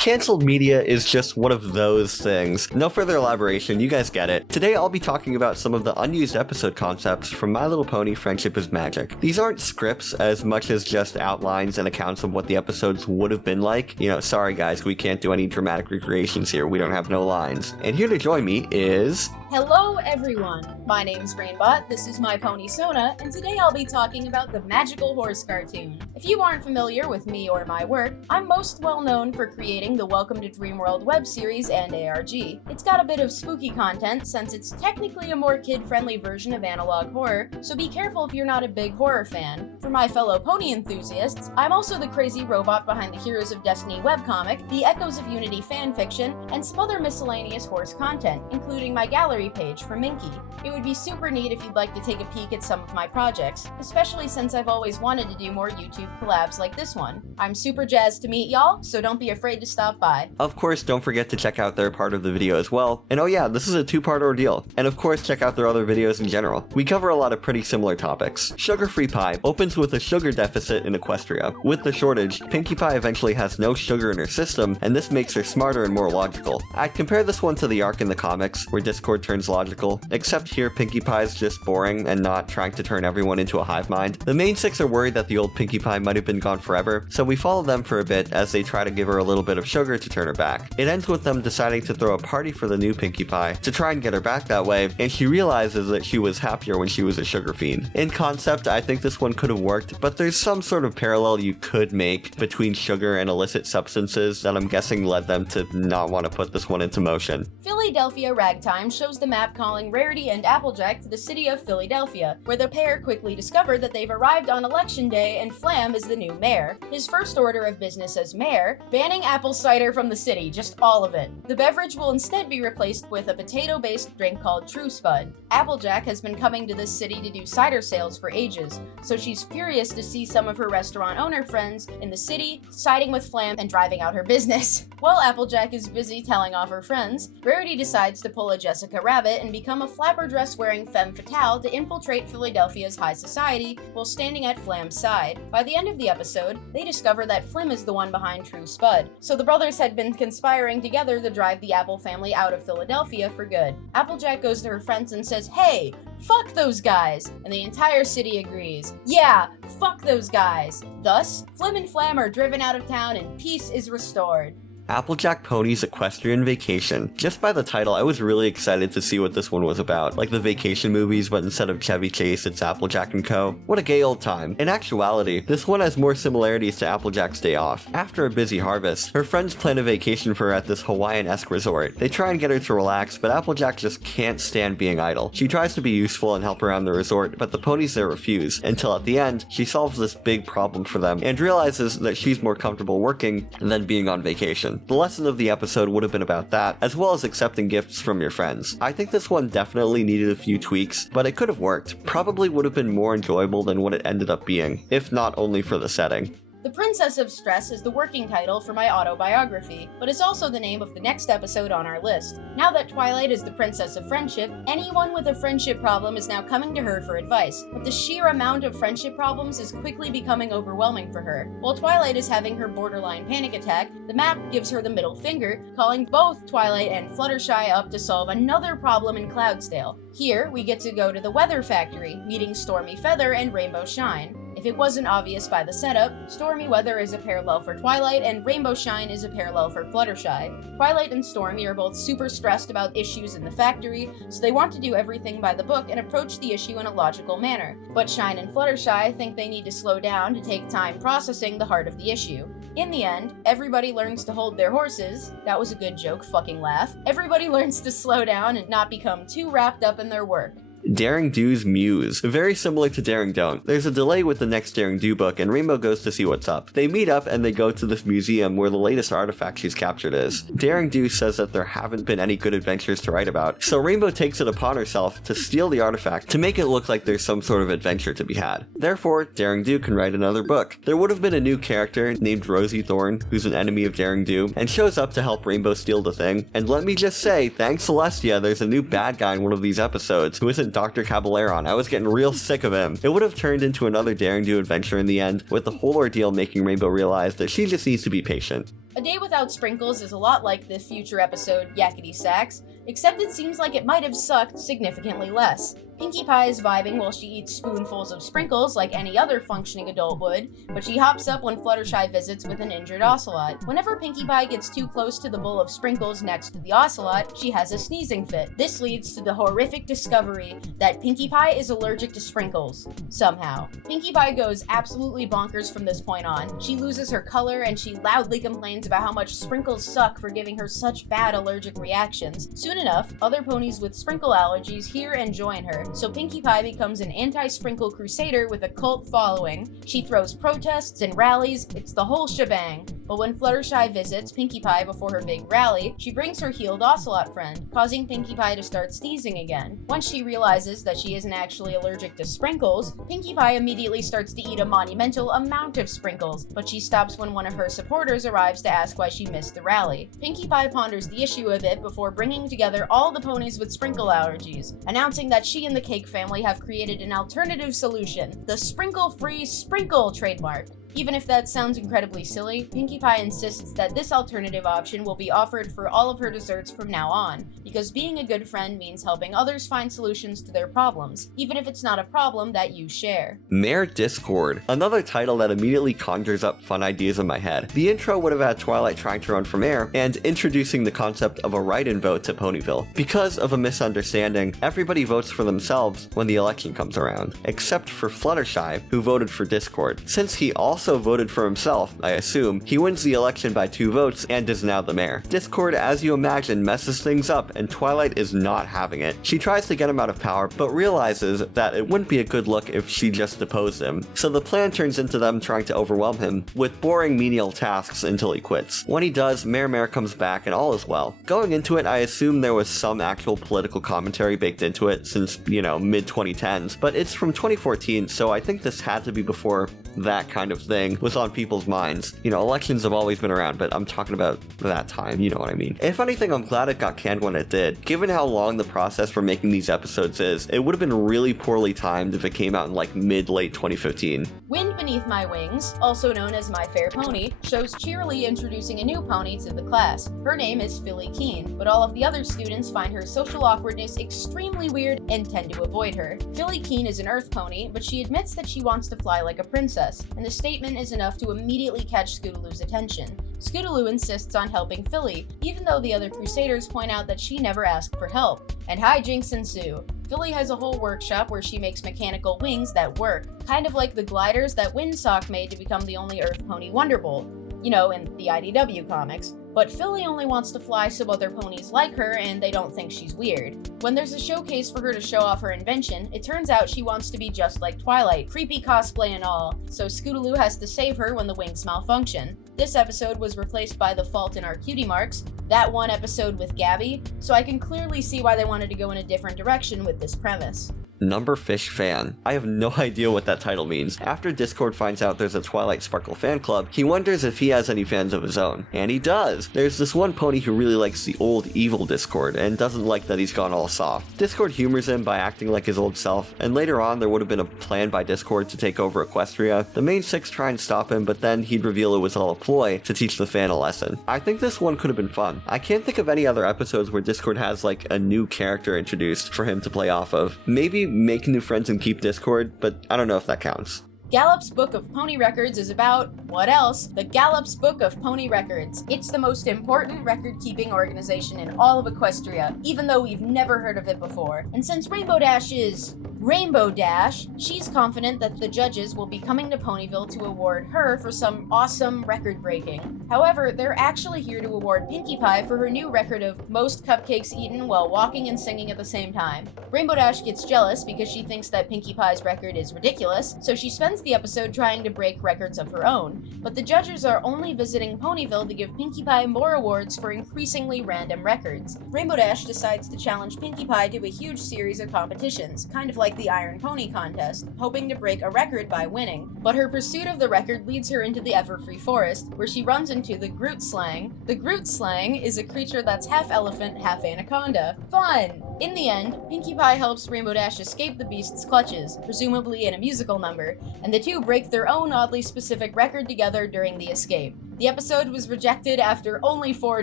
Canceled media is just one of those things. No further elaboration, you guys get it. Today I'll be talking about some of the unused episode concepts from My Little Pony: Friendship is Magic. These aren't scripts as much as just outlines and accounts of what the episodes would have been like. Sorry guys, we can't do any dramatic recreations here, we don't have no lines. And here to join me is... Hello everyone, my name's Rainbot, this is my pony Sona, and today I'll be talking about the Magical Horse cartoon. If you aren't familiar with me or my work, I'm most well known for creating the Welcome to Dreamworld web series and ARG. It's got a bit of spooky content since it's technically a more kid-friendly version of analog horror, so be careful if you're not a big horror fan. For my fellow pony enthusiasts, I'm also the crazy robot behind the Heroes of Destiny webcomic, the Echoes of Unity fanfiction, and some other miscellaneous horse content, including my gallery page for Minky. It would be super neat if you'd like to take a peek at some of my projects, especially since I've always wanted to do more YouTube collabs like this one. I'm super jazzed to meet y'all, so don't be afraid to stop by. Of course, don't forget to check out their part of the video as well. And oh yeah, this is a 2-part ordeal. And of course, check out their other videos in general. We cover a lot of pretty similar topics. Sugar-Free Pie opens with a sugar deficit in Equestria. With the shortage, Pinkie Pie eventually has no sugar in her system, and this makes her smarter and more logical. I'd compare this one to the arc in the comics, where Discord turns logical, except here Pinkie Pie's just boring and not trying to turn everyone into a hive mind. The main 6 are worried that the old Pinkie Pie might have been gone forever, so we follow them for a bit as they try to give her a little bit of sugar to turn her back. It ends with them deciding to throw a party for the new Pinkie Pie to try and get her back that way, and she realizes that she was happier when she was a sugar fiend. In concept, I think this one could have worked, but there's some sort of parallel you could make between sugar and illicit substances that I'm guessing led them to not want to put this one into motion. Philadelphia Ragtime shows the map calling Rarity and Applejack to the city of Philadelphia, where the pair quickly discover that they've arrived on election day and Flam is the new mayor. His first order of business as mayor, banning apple cider from the city, just all of it. The beverage will instead be replaced with a potato-based drink called True Spud. Applejack has been coming to this city to do cider sales for ages, so she's furious to see some of her restaurant owner friends in the city siding with Flam and driving out her business. While Applejack is busy telling off her friends, Rarity decides to pull a Jessica Rabbit and become a flapper dress wearing femme fatale to infiltrate Philadelphia's high society while standing at Flam's side. By the end of the episode, they discover that Flim is the one behind True Spud, so the brothers had been conspiring together to drive the Apple family out of Philadelphia for good. Applejack goes to her friends and says, "Hey, fuck those guys!" And the entire city agrees. Yeah, fuck those guys! Thus, Flim and Flam are driven out of town and peace is restored. Applejack Pony's Equestrian Vacation. Just by the title, I was really excited to see what this one was about. Like the vacation movies, but instead of Chevy Chase, it's Applejack and Co. What a gay old time. In actuality, this one has more similarities to Applejack's Day Off. After a busy harvest, her friends plan a vacation for her at this Hawaiian-esque resort. They try and get her to relax, but Applejack just can't stand being idle. She tries to be useful and help around the resort, but the ponies there refuse, until at the end, she solves this big problem for them and realizes that she's more comfortable working than being on vacation. The lesson of the episode would have been about that, as well as accepting gifts from your friends. I think this one definitely needed a few tweaks, but it could have worked. Probably would have been more enjoyable than what it ended up being, if not only for the setting. The Princess of Stress is the working title for my autobiography, but it's also the name of the next episode on our list. Now that Twilight is the Princess of Friendship, anyone with a friendship problem is now coming to her for advice, but the sheer amount of friendship problems is quickly becoming overwhelming for her. While Twilight is having her borderline panic attack, the map gives her the middle finger, calling both Twilight and Fluttershy up to solve another problem in Cloudsdale. Here, we get to go to the Weather Factory, meeting Stormy Feather and Rainbow Shine. If it wasn't obvious by the setup, Stormy Weather is a parallel for Twilight and Rainbow Shine is a parallel for Fluttershy. Twilight and Stormy are both super stressed about issues in the factory, so they want to do everything by the book and approach the issue in a logical manner. But Shine and Fluttershy think they need to slow down to take time processing the heart of the issue. In the end, everybody learns to hold their horses. That was a good joke, fucking laugh. Everybody learns to slow down and not become too wrapped up in their work. Daring Do's Muse. Very similar to Daring Don't. There's a delay with the next Daring Do book, and Rainbow goes to see what's up. They meet up and they go to this museum where the latest artifact she's captured is. Daring Do says that there haven't been any good adventures to write about, so Rainbow takes it upon herself to steal the artifact to make it look like there's some sort of adventure to be had. Therefore, Daring Do can write another book. There would have been a new character named Rosie Thorne, who's an enemy of Daring Do, and shows up to help Rainbow steal the thing. And let me just say, thanks Celestia, there's a new bad guy in one of these episodes who isn't Dr. Caballero. I was getting real sick of him. It would have turned into another daring do adventure in the end, with the whole ordeal making Rainbow realize that she just needs to be patient. A Day Without Sprinkles is a lot like the future episode Yakety Sax, except it seems like it might have sucked significantly less. Pinkie Pie is vibing while she eats spoonfuls of sprinkles like any other functioning adult would, but she hops up when Fluttershy visits with an injured ocelot. Whenever Pinkie Pie gets too close to the bowl of sprinkles next to the ocelot, she has a sneezing fit. This leads to the horrific discovery that Pinkie Pie is allergic to sprinkles. Somehow. Pinkie Pie goes absolutely bonkers from this point on. She loses her color and she loudly complains about how much sprinkles suck for giving her such bad allergic reactions. Soon enough, other ponies with sprinkle allergies hear and join her, so Pinkie Pie becomes an anti-sprinkle crusader with a cult following. She throws protests and rallies, it's the whole shebang. But when Fluttershy visits Pinkie Pie before her big rally, she brings her healed ocelot friend, causing Pinkie Pie to start sneezing again. Once she realizes that she isn't actually allergic to sprinkles, Pinkie Pie immediately starts to eat a monumental amount of sprinkles, but she stops when one of her supporters arrives to ask why she missed the rally. Pinkie Pie ponders the issue a bit before bringing together all the ponies with sprinkle allergies, announcing that she and the Cake family have created an alternative solution, the sprinkle-free sprinkle trademark. Even if that sounds incredibly silly, Pinkie Pie insists that this alternative option will be offered for all of her desserts from now on, because being a good friend means helping others find solutions to their problems, even if it's not a problem that you share. Mayor Discord, another title that immediately conjures up fun ideas in my head. The intro would have had Twilight trying to run for mayor and introducing the concept of a write-in vote to Ponyville. Because of a misunderstanding, everybody votes for themselves when the election comes around, except for Fluttershy, who voted for Discord. Since he also voted for himself, I assume, he wins the election by 2 votes and is now the mayor. Discord, as you imagine, messes things up, and Twilight is not having it. She tries to get him out of power, but realizes that it wouldn't be a good look if she just deposed him. So the plan turns into them trying to overwhelm him with boring menial tasks until he quits. When he does, Mayor comes back and all is well. Going into it, I assume there was some actual political commentary baked into it since, mid-2010s, but it's from 2014, so I think this had to be before that kind of thing was on people's minds. Elections have always been around, but I'm talking about that time, you know what I mean. If anything, I'm glad it got canned when it did. Given how long the process for making these episodes is, it would have been really poorly timed if it came out in mid-late 2015. Wind Beneath My Wings, also known as My Fair Pony, shows cheerily introducing a new pony to the class. Her name is Philly Keen, but all of the other students find her social awkwardness extremely weird and tend to avoid her. Philly Keen is an earth pony, but she admits that she wants to fly like a princess, and the statement is enough to immediately catch Scootaloo's attention. Scootaloo insists on helping Philly, even though the other Crusaders point out that she never asked for help, and hijinks ensue. Philly has a whole workshop where she makes mechanical wings that work, kind of like the gliders that Windsock made to become the only Earth Pony Wonderbolt, in the IDW comics. But Philly only wants to fly so other ponies like her and they don't think she's weird. When there's a showcase for her to show off her invention, it turns out she wants to be just like Twilight, creepy cosplay and all, so Scootaloo has to save her when the wings malfunction. This episode was replaced by The Fault in Our Cutie Marks, that one episode with Gabby, so I can clearly see why they wanted to go in a different direction with this premise. Numberfish fan. I have no idea what that title means. After Discord finds out there's a Twilight Sparkle fan club, he wonders if he has any fans of his own. And he does! There's this one pony who really likes the old evil Discord, and doesn't like that he's gone all soft. Discord humors him by acting like his old self, and later on there would have been a plan by Discord to take over Equestria. The main 6 try and stop him, but then he'd reveal it was all a ploy to teach the fan a lesson. I think this one could have been fun. I can't think of any other episodes where Discord has a new character introduced for him to play off of. Maybe make new friends and keep Discord, but I don't know if that counts. Gallup's Book of Pony Records is about, what else? The Gallup's Book of Pony Records. It's the most important record-keeping organization in all of Equestria, even though we've never heard of it before. And since Rainbow Dash is Rainbow Dash, she's confident that the judges will be coming to Ponyville to award her for some awesome record breaking. However, they're actually here to award Pinkie Pie for her new record of most cupcakes eaten while walking and singing at the same time. Rainbow Dash gets jealous because she thinks that Pinkie Pie's record is ridiculous, so she spends the episode trying to break records of her own. But the judges are only visiting Ponyville to give Pinkie Pie more awards for increasingly random records. Rainbow Dash decides to challenge Pinkie Pie to a huge series of competitions, kind of like the Iron Pony contest, hoping to break a record by winning. But her pursuit of the record leads her into the Everfree Forest, where she runs into the Groot Slang. The Groot Slang is a creature that's half elephant, half anaconda. Fun! In the end, Pinkie Pie helps Rainbow Dash escape the Beast's clutches, presumably in a musical number, and the two break their own oddly specific record together during the escape. The episode was rejected after only 4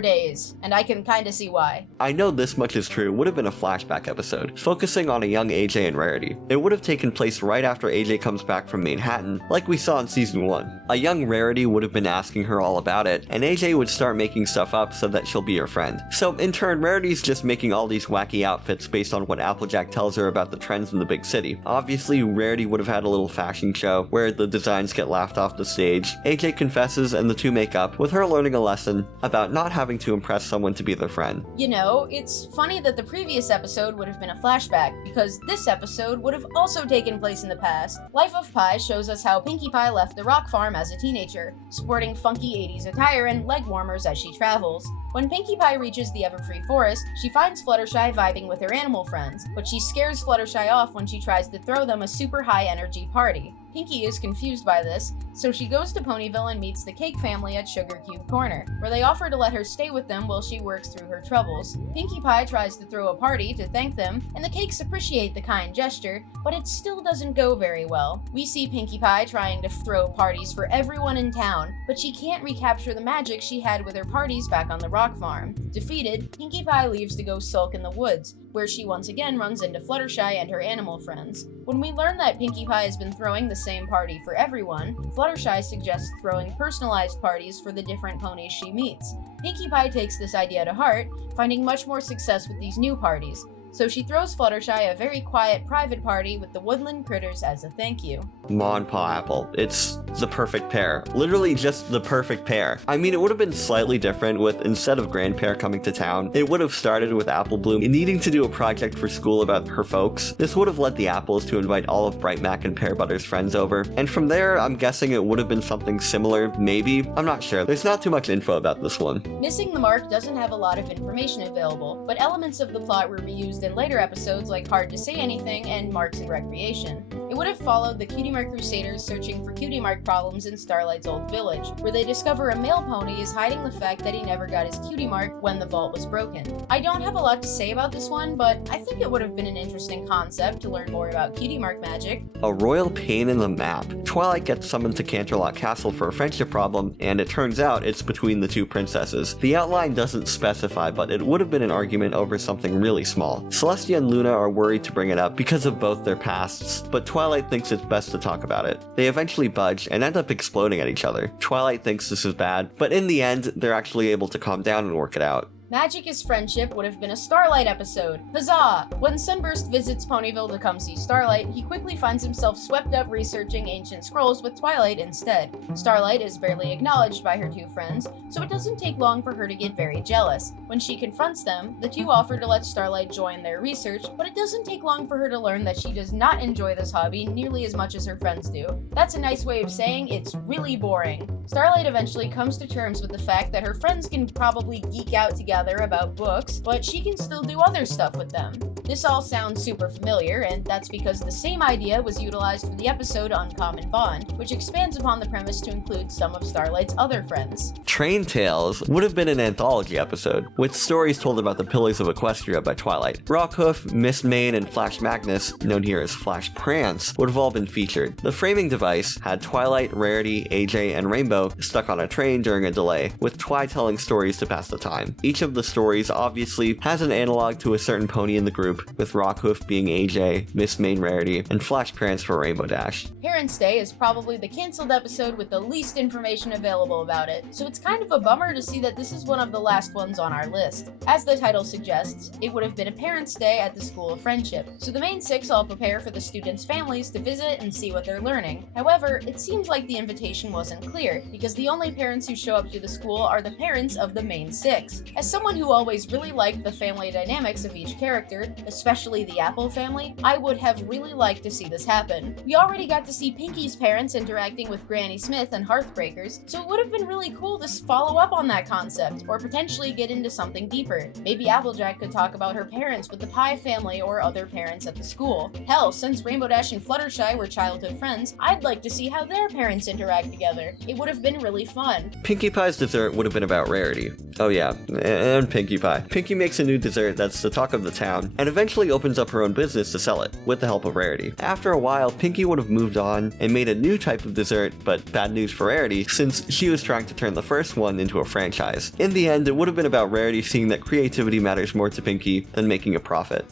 days, and I can kinda see why. I know this much is true would have been a flashback episode, focusing on a young AJ and Rarity. It would have taken place right after AJ comes back from Manhattan, like we saw in Season 1. A young Rarity would have been asking her all about it, and AJ would start making stuff up so that she'll be her friend. So in turn, Rarity's just making all these wacky outfits based on what Applejack tells her about the trends in the big city. Obviously, Rarity would have had a little fashion show, where the designs get laughed off the stage. AJ confesses and the two make up, with her learning a lesson about not having to impress someone to be their friend. You know, it's funny that the previous episode would have been a flashback, because this episode would have also taken place in the past. Life of Pi shows us how Pinkie Pie left the rock farm as a teenager, sporting funky 80s attire and leg warmers as she travels. When Pinkie Pie reaches the Everfree Forest, she finds Fluttershy vibing with her animal friends, but she scares Fluttershy off when she tries to throw them a super high-energy party. Pinkie is confused by this, so she goes to Ponyville and meets the Cake family at Sugar Cube Corner, where they offer to let her stay with them while she works through her troubles. Pinkie Pie tries to throw a party to thank them, and the Cakes appreciate the kind gesture, but it still doesn't go very well. We see Pinkie Pie trying to throw parties for everyone in town, but she can't recapture the magic she had with her parties back on the rock farm. Defeated, Pinkie Pie leaves to go sulk in the woods, where she once again runs into Fluttershy and her animal friends. When we learn that Pinkie Pie has been throwing the same party for everyone, Fluttershy suggests throwing personalized parties for the different ponies she meets. Pinkie Pie takes this idea to heart, finding much more success with these new parties, so she throws Fluttershy a very quiet private party with the woodland critters as a thank you. Mon Pa Apple. It's the perfect pair. Literally just the perfect pair. I mean, it would have been slightly different with, instead of Grandpair coming to town, it would have started with Apple Bloom needing to do a project for school about her folks. This would have led the Apples to invite all of Bright Mac and Pear Butter's friends over, and from there, I'm guessing it would have been something similar, maybe? I'm not sure. There's not too much info about this one. Missing the Mark doesn't have a lot of information available, but elements of the plot were reused in later episodes like Hard to Say Anything and Marks and Recreation. It would have followed the Cutie Mark Crusaders searching for Cutie Mark problems in Starlight's old village, where they discover a male pony is hiding the fact that he never got his Cutie Mark when the vault was broken. I don't have a lot to say about this one, but I think it would have been an interesting concept to learn more about Cutie Mark magic. A royal pain in the map. Twilight gets summoned to Canterlot Castle for a friendship problem, and it turns out it's between the two princesses. The outline doesn't specify, but it would have been an argument over something really small. Celestia and Luna are worried to bring it up because of both their pasts, but Twilight thinks it's best to talk about it. They eventually budge and end up exploding at each other. Twilight thinks this is bad, but in the end, they're actually able to calm down and work it out. Magic is Friendship would have been a Starlight episode. Huzzah! When Sunburst visits Ponyville to come see Starlight, he quickly finds himself swept up researching ancient scrolls with Twilight instead. Starlight is barely acknowledged by her two friends, so it doesn't take long for her to get very jealous. When she confronts them, the two offer to let Starlight join their research, but it doesn't take long for her to learn that she does not enjoy this hobby nearly as much as her friends do. That's a nice way of saying it's really boring. Starlight eventually comes to terms with the fact that her friends can probably geek out together about books, but she can still do other stuff with them. This all sounds super familiar, and that's because the same idea was utilized for the episode Uncommon Bond, which expands upon the premise to include some of Starlight's other friends. Train Tales would have been an anthology episode, with stories told about the Pillars of Equestria by Twilight. Rockhoof, Miss Main, and Flash Magnus, known here as Flash Prance, would have all been featured. The framing device had Twilight, Rarity, AJ, and Rainbow stuck on a train during a delay, with Twi telling stories to pass the time. Each of the stories obviously has an analog to a certain pony in the group, with Rockhoof being AJ, Miss Main Rarity, and Flash Prance for Rainbow Dash. Parents' Day is probably the cancelled episode with the least information available about it, so it's kind of a bummer to see that this is one of the last ones on our list. As the title suggests, it would have been a Parents' Day at the School of Friendship, so the main six all prepare for the students' families to visit and see what they're learning. However, it seems like the invitation wasn't clear, because the only parents who show up to the school are the parents of the main six. As someone who always really liked the family dynamics of each character, especially the Apple family, I would have really liked to see this happen. We already got to see Pinkie's parents interacting with Granny Smith and Hearthbreakers, so it would have been really cool to follow up on that concept, or potentially get into something deeper. Maybe Applejack could talk about her parents with the Pie family or other parents at the school. Hell, since Rainbow Dash and Fluttershy were childhood friends, I'd like to see how their parents interact together. It would have been really fun. Pinkie Pie's dessert would have been about Rarity. Oh yeah, and Pinkie Pie. Pinkie makes a new dessert that's the talk of the town, and eventually opens up her own business to sell it, with the help of Rarity. After a while, Pinky would have moved on and made a new type of dessert, but bad news for Rarity, since she was trying to turn the first one into a franchise. In the end, it would have been about Rarity seeing that creativity matters more to Pinky than making a profit.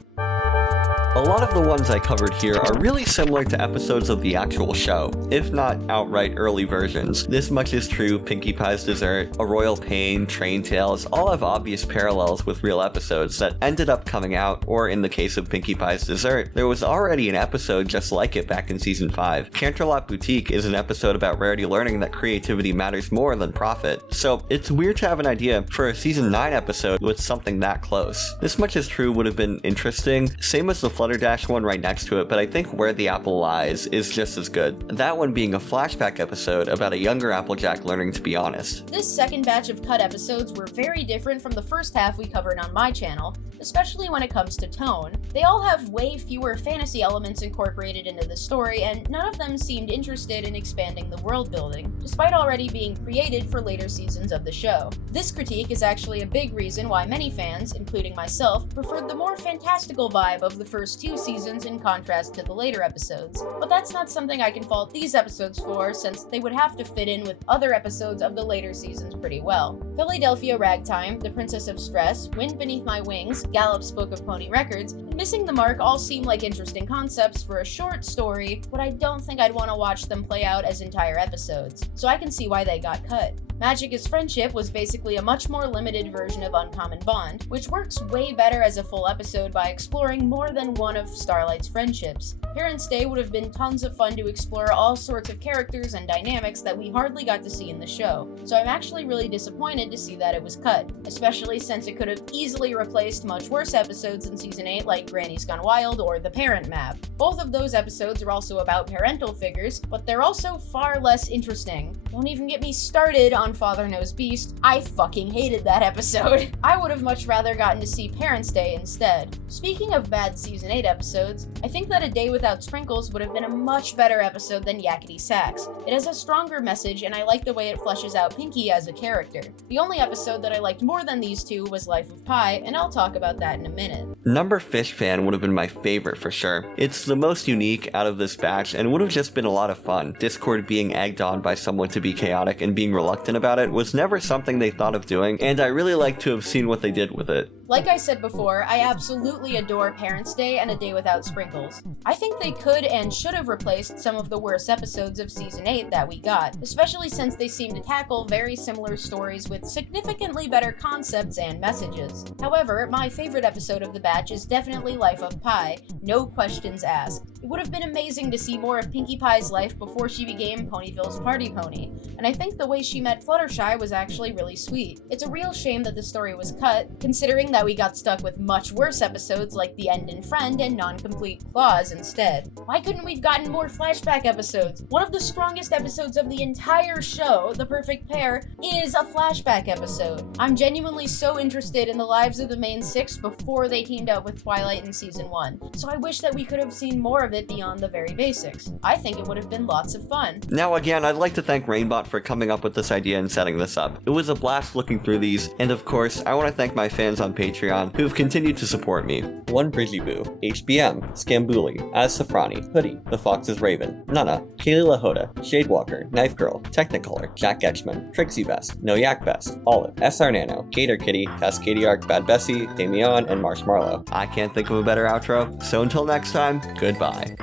A lot of the ones I covered here are really similar to episodes of the actual show, if not outright early versions. This much is true: Pinkie Pie's Dessert, A Royal Pain, Train Tales all have obvious parallels with real episodes that ended up coming out, or in the case of Pinkie Pie's Dessert, there was already an episode just like it back in Season 5. Canterlot Boutique is an episode about Rarity learning that creativity matters more than profit, so it's weird to have an idea for a Season 9 episode with something that close. This much is true would have been interesting, same as the Flutterdash one right next to it, but I think Where the Apple Lies is just as good. That one being a flashback episode about a younger Applejack learning to be honest. This second batch of cut episodes were very different from the first half we covered on my channel, especially when it comes to tone. They all have way fewer fantasy elements incorporated into the story, and none of them seemed interested in expanding the world building, despite already being created for later seasons of the show. This critique is actually a big reason why many fans, including myself, preferred the more fantastical vibe of the first two seasons in contrast to the later episodes. But that's not something I can fault these episodes for, since they would have to fit in with other episodes of the later seasons pretty well. Philadelphia Ragtime, The Princess of Stress, Wind Beneath My Wings, Gallup's Book of Pony Records, and Missing the Mark all seem like interesting concepts for a short story, but I don't think I'd want to watch them play out as entire episodes, so I can see why they got cut. Magic is Friendship was basically a much more limited version of Uncommon Bond, which works way better as a full episode by exploring more than one of Starlight's friendships. Parents' Day would have been tons of fun to explore all sorts of characters and dynamics that we hardly got to see in the show, so I'm actually really disappointed to see that it was cut, especially since it could have easily replaced much worse episodes in Season 8 like Granny's Gone Wild or The Parent Map. Both of those episodes are also about parental figures, but they're also far less interesting. Don't even get me started on Father Knows Beast. I fucking hated that episode. I would have much rather gotten to see Parents' Day instead. Speaking of bad Season 8 episodes, I think that A Day Without Sprinkles would have been a much better episode than Yakety Sax. It has a stronger message, and I like the way it fleshes out Pinky as a character. The only episode that I liked more than these two was Life of Pi, and I'll talk about that in a minute. Number Fish Fan would have been my favorite for sure. It's the most unique out of this batch and would have just been a lot of fun. Discord being egged on by someone to be chaotic and being reluctant about it was never something they thought of doing, and I really like to have seen what they did with it. Like I said before, I absolutely adore Parents' Day and A Day Without Sprinkles. I think they could and should have replaced some of the worst episodes of Season 8 that we got, especially since they seem to tackle very similar stories with significantly better concepts and messages. However, my favorite episode of the batch is definitely Life of Pi, no questions asked. It would have been amazing to see more of Pinkie Pie's life before she became Ponyville's party pony, and I think the way she met Fluttershy was actually really sweet. It's a real shame that the story was cut, considering that we got stuck with much worse episodes like The End and Friend and Non-Complete Claws instead. Why couldn't we've gotten more flashback episodes? One of the strongest episodes of the entire show, The Perfect Pair, is a flashback episode. I'm genuinely so interested in the lives of the main six before they teamed up with Twilight in Season 1, so I wish that we could have seen more of it beyond the very basics. I think it would have been lots of fun. Now again, I'd like to thank Rainbot for coming up with this idea and setting this up. It was a blast looking through these, and of course, I want to thank my fans on Patreon who've continued to support me. One Bridgyboo, HBM, Scambuli, Az Safrani, Hoodie, The Fox's Raven, Nana, Kaylee Lahota, Shadewalker, Knife Girl, Technicolor, Jack Etchman, Trixie Best, No Yak Best, Olive, SR Nano, Gator Kitty, Cascadiarch, Bad Bessie, Damian, and Marshmallow. I can't think of a better outro, so until next time, goodbye.